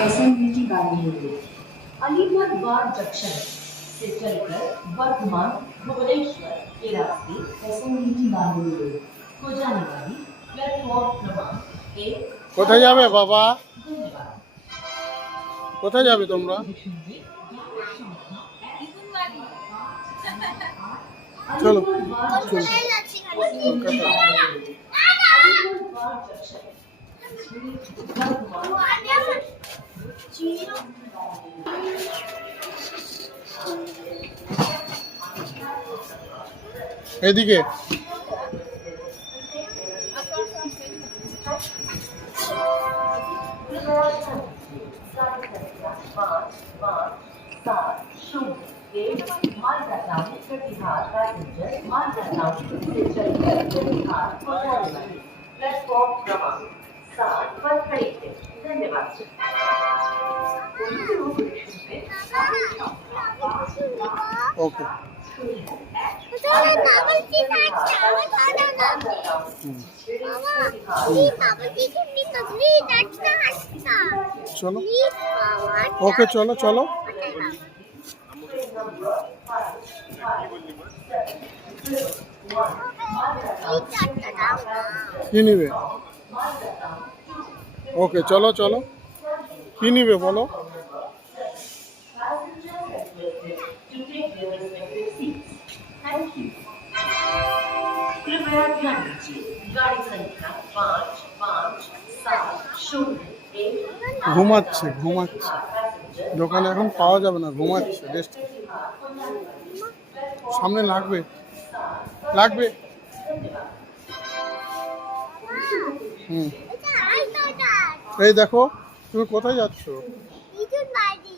Passenger गाड़ी Alipurduar junction से चलकर वर्धमान भुवनेश्वर के रास्ते पैसेंजर गाड़ी को जाने वाली प्लेटफॉर्म क्रमांक 1। কোথায় যাবে বাবা? কোথায় যাবে তোমরা? চলো এদিকে प्लेटफॉर्म क्रमांक 7 पर खड़ी है। धन्यवाद। ওকে চলো ওকে চলো চলো কি নিবে? ওকে চলো চলো কি নিবে বলো? कृपया ध्यान दीजिए गाड़ी संख्या 5570 ঘুমাচ্ছে ঘুমাচ্ছে দোকানে এখন পাওয়া যাবে না, ঘুমাচ্ছে রেস্ট। সামনে লাগবে লাগবে এই দেখো তুমি কোথায় যাচ্ছ? দিদুন বাড়ি।